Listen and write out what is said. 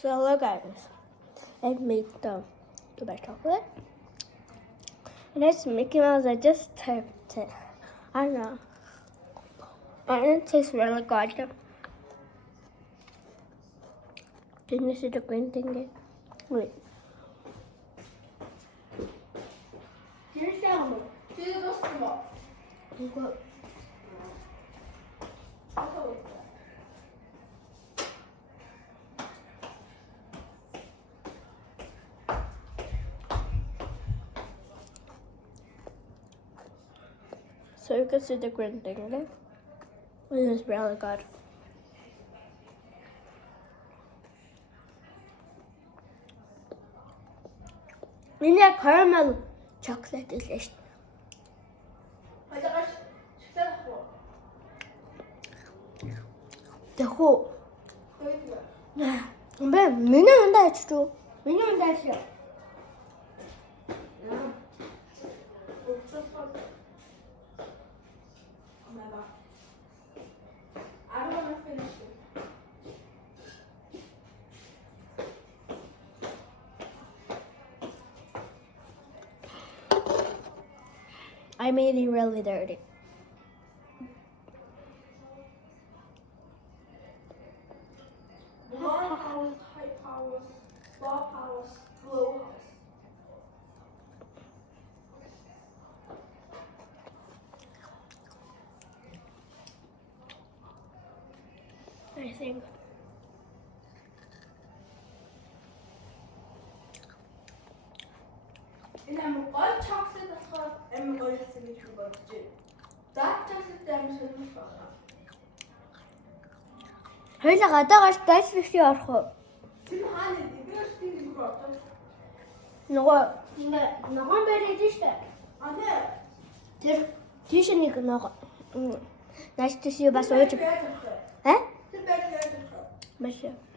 So hello guys, I made the Dubai chocolate. And it's Mickey Mouse. I just typed it. I don't know. And it tastes really good. Can you see the green thing? Wait. Here's that one. See the small. What? So you can see the green thing there. It is really good. Yine caramel chocolate is echt. Дохоо. Бэ миний ундаа ачиж. Миний ундаа ачиж. I made it really dirty. Low powers, high powers, low powers, low powers. I think. In einem Rollchocolate, das war im Rollchocolate nicht übersteht. Das Chocolate, der muss ich nicht machen. Хоёлаа гадаагаш дайсвэсий орох уу? Чи хаана вэ? Би өстэй гоо. Нөгөө ингээ ногоон барьж штэ. А нэ. Тэр тийш нэг ногоо. Нааш тийш бас ууж. Тэ Хэ? бэлээ. Маш.